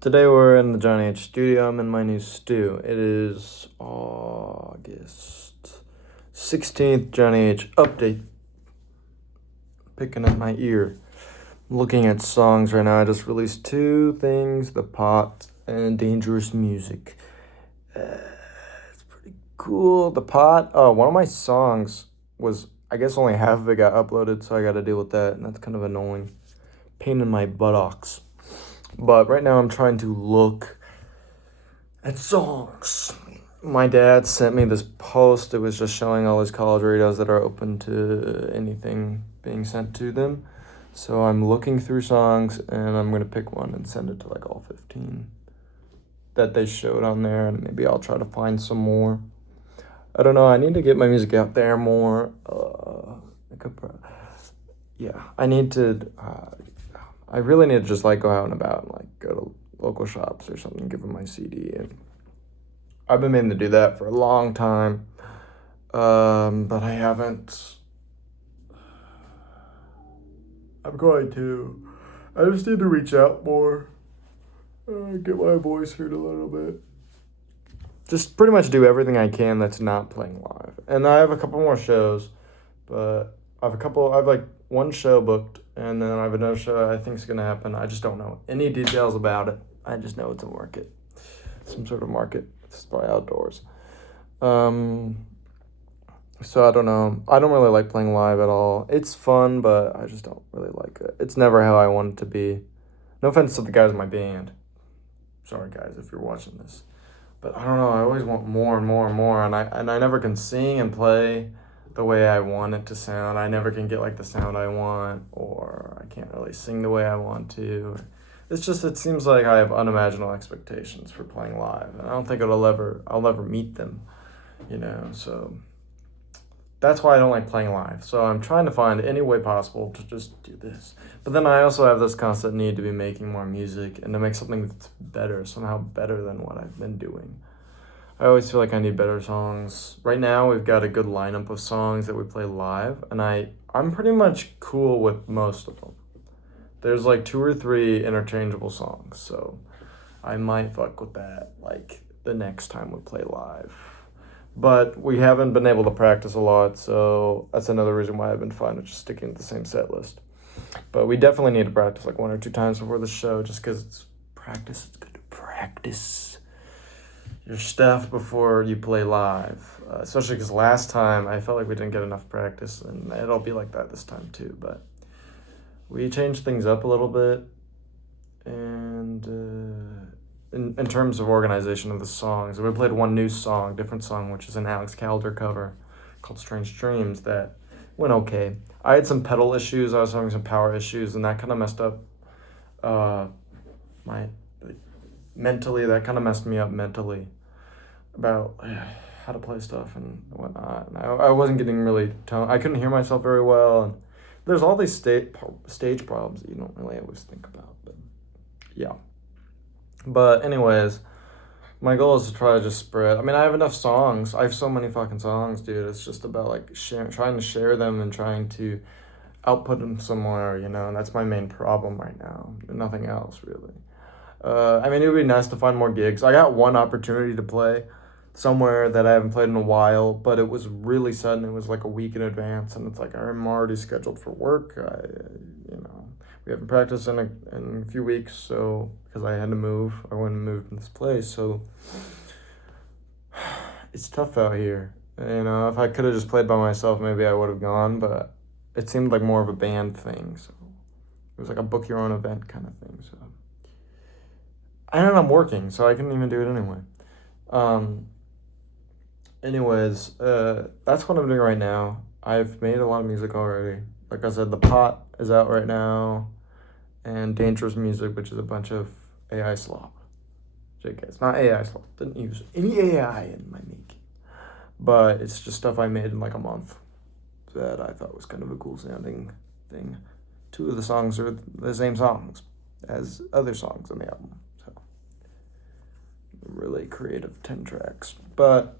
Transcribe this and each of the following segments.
Today we're in the Jonny H studio. I'm in my new stew. It is August 16th, Jonny H update. Picking up my ear. Looking at songs right now. I just released two things, The Pot and Dangerous Music. It's pretty cool. The Pot, one of my songs was, I guess only half of it got uploaded, so I gotta deal with that, and that's kind of annoying. Pain in my buttocks. But right now I'm trying to look at songs. My dad sent me this post. It was just showing all his college radios that are open to anything being sent to them. So I'm looking through songs and I'm going to pick one and send it to like all 15 that they showed on there. And maybe I'll try to find some more. I don't know. I need to get my music out there more. I need to. I really need to just like go out and about and like go to local shops or something, give them my CD. And I've been meaning to do that for a long time, but I haven't. I'm going to. I just need to reach out more, get my voice heard a little bit. Just pretty much do everything I can that's not playing live. And I have a couple more shows, but I have like one show booked, and then I have another show I think is going to happen. I just don't know any details about it. I just know it's a market, some sort of market. It's probably outdoors. So I don't know. I don't really like playing live at all. It's fun, but I just don't really like it. It's never how I want it to be. No offense to the guys in my band. Sorry, guys, if you're watching this. But I don't know. I always want more and more and more, and I never can sing and play the way I want it to sound. I never can get like the sound I want, or I can't really sing the way I want to. It's just, it seems like I have unimaginable expectations for playing live, and I don't think I'll ever meet them, so that's why I don't like playing live. So I'm trying to find any way possible to just do this. But then I also have this constant need to be making more music and to make something that's better, somehow better than what I've been doing. I always feel like I need better songs. Right now we've got a good lineup of songs that we play live, and I'm pretty much cool with most of them. There's like 2 or 3 interchangeable songs, so I might fuck with that like the next time we play live. But we haven't been able to practice a lot, so that's another reason why I've been fine with just sticking to the same set list. But we definitely need to practice like 1 or 2 times before the show, just because it's practice. It's good to practice your stuff before you play live, especially because last time I felt like we didn't get enough practice, and it'll be like that this time too. But we changed things up a little bit, and in terms of organization of the songs, we played one new song, different song, which is an Alex Calder cover called Strange Dreams that went okay. I had some pedal issues, I was having some power issues, and that kind of messed up mentally, that kind of messed me up mentally about how to play stuff and whatnot. And I wasn't getting really I couldn't hear myself very well, and there's all these stage problems that you don't really always think about, but yeah. But anyways, my goal is to try to just spread. I mean, I have enough songs. I have so many fucking songs, dude. It's just about like trying to share them and trying to output them somewhere, and that's my main problem right now. Nothing else really. I mean, it would be nice to find more gigs. I got one opportunity to play somewhere that I haven't played in a while, but it was really sudden. It was like a week in advance, and it's like I'm already scheduled for work. We haven't practiced in a few weeks, so because I had to move, I went and moved in this place, so it's tough out here. If I could have just played by myself, maybe I would have gone, but it seemed like more of a band thing, so it was like a book your own event kind of thing. So I'm working, so I couldn't even do it anyway. That's what I'm doing right now. I've made a lot of music already. Like I said, The Pot is out right now, and Dangerous Music, which is a bunch of AI slop. JK, it's not AI slop. Didn't use any AI in my making. But it's just stuff I made in like a month that I thought was kind of a cool sounding thing. 2 of the songs are the same songs as other songs on the album. So, really creative 10 tracks. But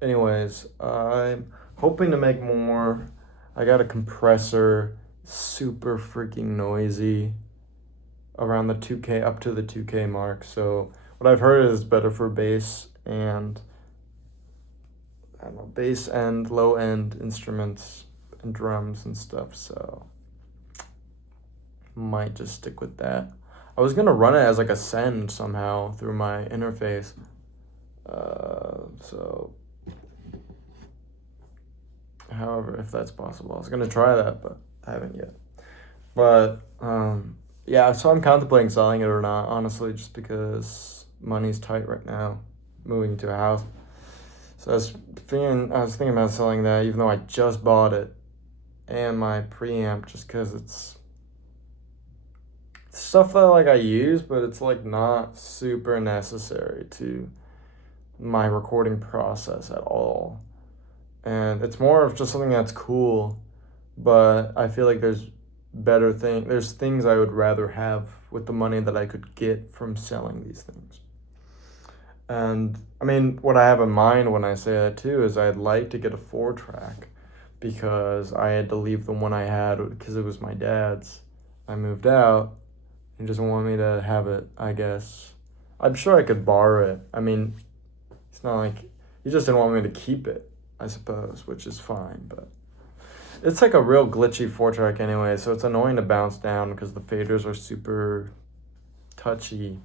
anyways, I'm hoping to make more. I got a compressor, super freaking noisy. around the 2K, up to the 2K mark. So what I've heard is better for bass and, I don't know, bass and low end instruments and drums and stuff. So might just stick with that. I was gonna run it as like a send somehow through my interface. So however, if that's possible, I was gonna try that, but I haven't yet. But yeah, so I'm contemplating selling it or not, honestly, just because money's tight right now, moving to a house. So I was thinking about selling that, even though I just bought it, and my preamp, just because it's stuff that like I use, but it's like not super necessary to my recording process at all. And it's more of just something that's cool, but I feel like there's things I would rather have with the money that I could get from selling these things. And I mean, what I have in mind when I say that too is I'd like to get a 4-track because I had to leave the one I had because it was my dad's. I moved out. He doesn't want me to have it, I guess. I'm sure I could borrow it. I mean, it's not like he just didn't want me to keep it, I suppose, which is fine, but it's like a real glitchy 4-track anyway, so it's annoying to bounce down because the faders are super touchy.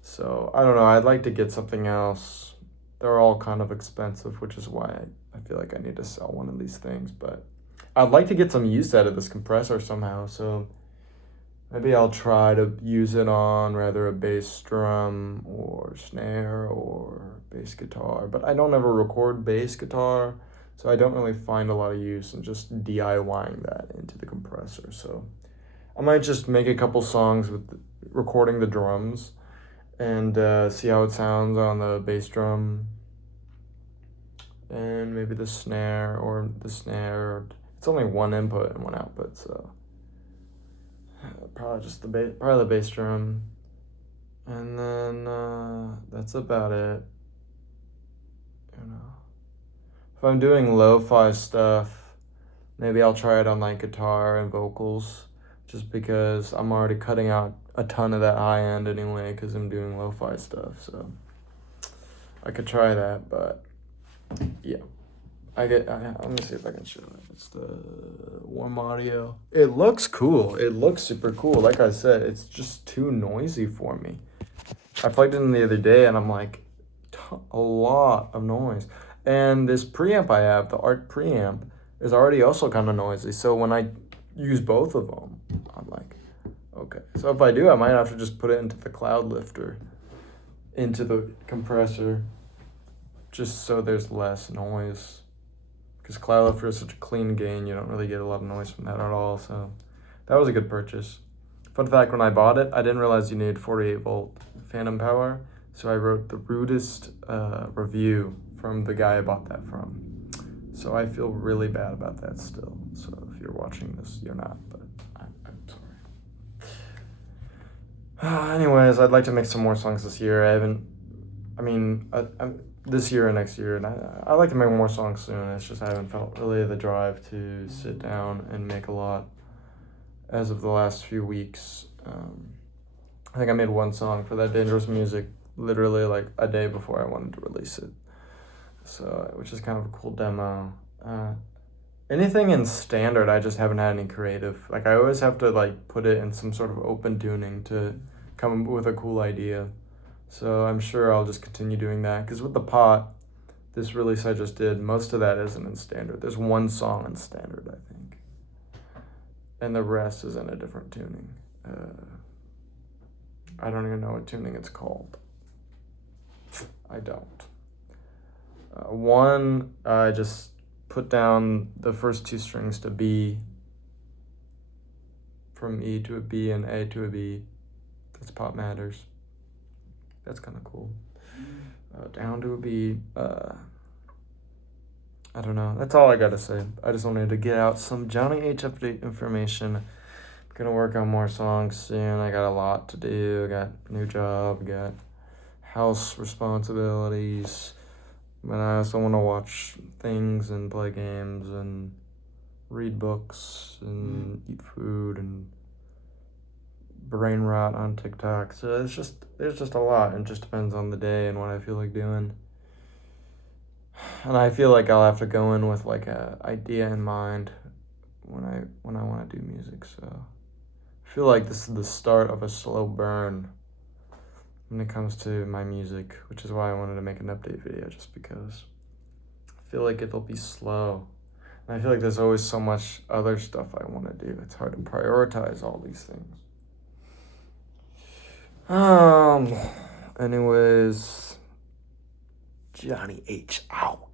So I don't know, I'd like to get something else. They're all kind of expensive, which is why I feel like I need to sell one of these things, but I'd like to get some use out of this compressor somehow, so maybe I'll try to use it on rather a bass drum or snare or bass guitar, but I don't ever record bass guitar, so I don't really find a lot of use in just DIYing that into the compressor. So I might just make a couple songs with recording the drums and see how it sounds on the bass drum and maybe the snare or the snare. It's only one input and one output, so probably just probably the bass drum, and then that's about it. You know, if I'm doing lo-fi stuff, maybe I'll try it on like guitar and vocals, just because I'm already cutting out a ton of that high end anyway, because I'm doing lo-fi stuff. So I could try that, but yeah. Let me see if I can show it. It's the warm audio. It looks cool. It looks super cool. Like I said, it's just too noisy for me. I plugged it in the other day and I'm like, a lot of noise. And this preamp I have, the ARC preamp, is already also kind of noisy. So when I use both of them, I'm like, okay. So if I do, I might have to just put it into the cloud lifter, into the compressor, just so there's less noise. Because cloud lifter is such a clean gain, you don't really get a lot of noise from that at all. So that was a good purchase. Fun fact, when I bought it, I didn't realize you needed 48 volt phantom power. So I wrote the rudest review from the guy I bought that from. So I feel really bad about that still. So if you're watching this, you're not, but I'm sorry. Anyways, I'd like to make some more songs this year. I'm this year and next year, and I like to make more songs soon. It's just I haven't felt really the drive to sit down and make a lot as of the last few weeks. I think I made one song for that Dangerous Music literally like a day before I wanted to release it, so which is kind of a cool demo. Anything in standard, I just haven't had any creative. Like I always have to like put it in some sort of open tuning to come up with a cool idea. So I'm sure I'll just continue doing that, because with the pot, this release I just did, most of that isn't in standard. There's one song in standard, I think, and the rest is in a different tuning. I don't even know what tuning it's called. I don't. One, I just put down the first two strings to B, from E to a B and A to a B. That's Pop Matters. That's kind of cool. Down to a B. I don't know. That's all I gotta say. I just wanted to get out some Jonny H update information. I'm gonna work on more songs soon. I got a lot to do. I got a new job. Got house responsibilities. But I also want to watch things and play games and read books and eat food and brain rot on TikTok. So there's just a lot. It just depends on the day and what I feel like doing. And I feel like I'll have to go in with like a idea in mind when I want to do music. So I feel like this is the start of a slow burn when it comes to my music, which is why I wanted to make an update video, just because I feel like it'll be slow. And I feel like there's always so much other stuff I want to do. It's hard to prioritize all these things. Anyways, Johnny H out.